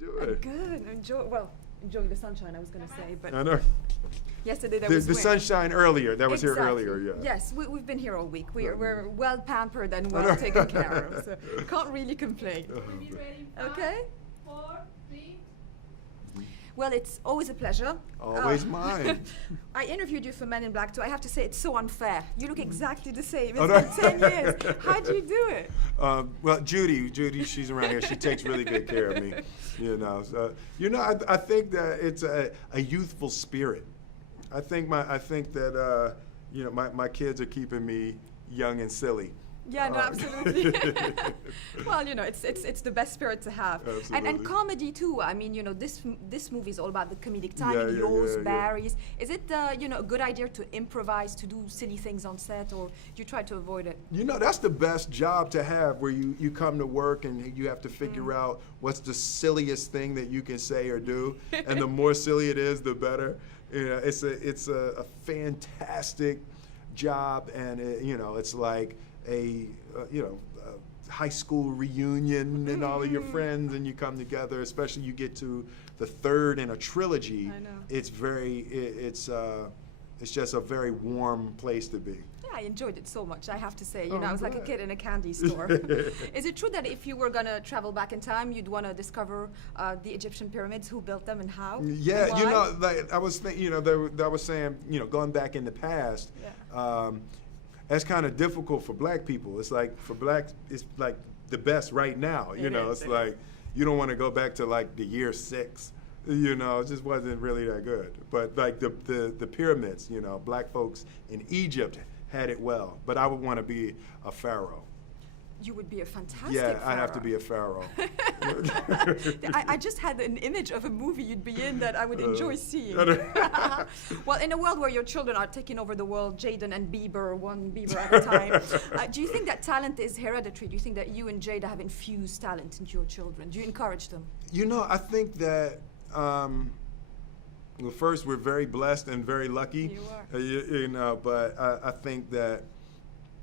you doing? Good. Enjoying the sunshine, I was going to say, but I know. yesterday there The was wind. sunshine earlier. That was Exactly. here earlier, yeah. Yes, we've been here all week. We're well pampered and well taken care of, so can't really complain. We'll be ready. Okay? 4, 3. Well, it's always a pleasure. Always mine. I interviewed you for Men in Black too. I have to say, it's so unfair. You look exactly the same. Oh, It's no. been 10 years. How do you do it? Well, Judy, she's around here. She takes really good care of me. So, I think that it's a youthful spirit. I think that my kids are keeping me young and silly. Yeah, no, absolutely. Well, it's the best spirit to have. Absolutely. And comedy too. I mean, this movie is all about the comedic timing, yours, Barry's. Is it, a good idea to improvise, to do silly things on set, or you try to avoid it? That's the best job to have, where you come to work and you have to figure out what's the silliest thing that you can say or do, and the more silly it is, the better. It's a fantastic job, and it's like a high school reunion and all of your friends, and you come together. Especially you get to the third in a trilogy. I know. It's just a very warm place to be. Yeah, I enjoyed it so much, I have to say. Oh, I was like a good. kid in a candy store. Is it true that if you were going to travel back in time, you'd want to discover the Egyptian pyramids, who built them and how? Yeah, and why? like I was thinking, I was saying, going back in the past, that's kind of difficult for black people. It's like, for blacks, it's like the best right now. It's like, you don't want to go back to like the year 6. It just wasn't really that good. But like the pyramids, black folks in Egypt had it well. But I would want to be a pharaoh. You would be a fantastic Yeah, pharaoh. I'd have to be a pharaoh. I just had an image of a movie you'd be in that I would enjoy seeing. Well, in a world where your children are taking over the world, Jaden and Bieber, one Bieber at a time, do you think that talent is hereditary? Do you think that you and Jada have infused talent into your children? Do you encourage them? I think that, well, first, we're very blessed and very lucky. You are. But I think that,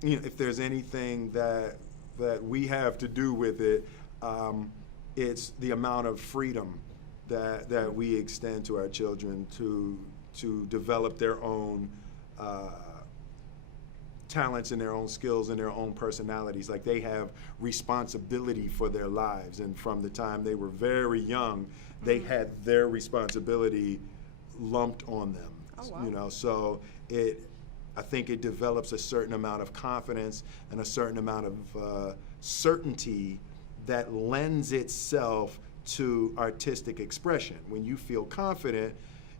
if there's anything that we have to do with it, it's the amount of freedom that we extend to our children to develop their own talents and their own skills and their own personalities. Like, they have responsibility for their lives, and from the time they were very young, they had their responsibility lumped on them. Oh, wow. So I think it develops a certain amount of confidence and a certain amount of certainty that lends itself to artistic expression. When you feel confident,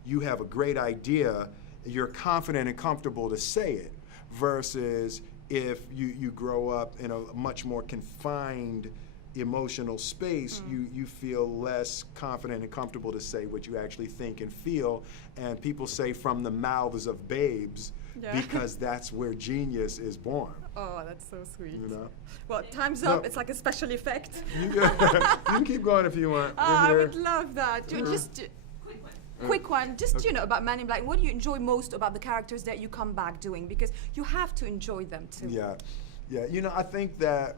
you have a great idea, you're confident and comfortable to say it, versus if you grow up in a much more confined emotional space, you feel less confident and comfortable to say what you actually think and feel. And people say from the mouths of babes, because that's where genius is born. Oh, that's so sweet. Well, time's up. It's like a special effect. You can keep going if you want. I would love that. Just Quick one. Just, about Men in Black, what do you enjoy most about the characters that you come back doing? Because you have to enjoy them too. Yeah. I think that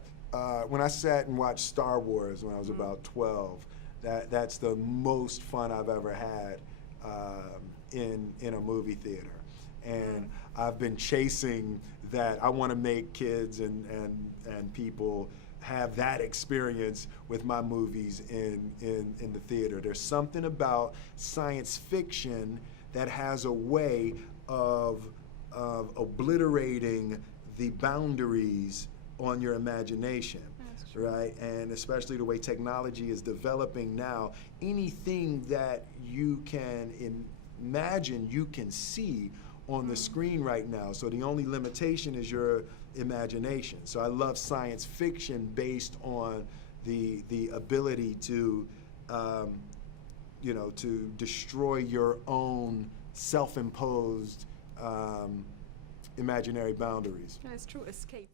when I sat and watched Star Wars when I was about 12, that's the most fun I've ever had in a movie theater. And I've been chasing that. I want to make kids and people have that experience with my movies in the theater. There's something about science fiction that has a way of obliterating the boundaries on your imagination. Right? And especially the way technology is developing now, anything that you can imagine, you can see on the screen right now. So the only limitation is your imagination. So I love science fiction based on the ability to to destroy your own self-imposed imaginary boundaries. It's true, escape.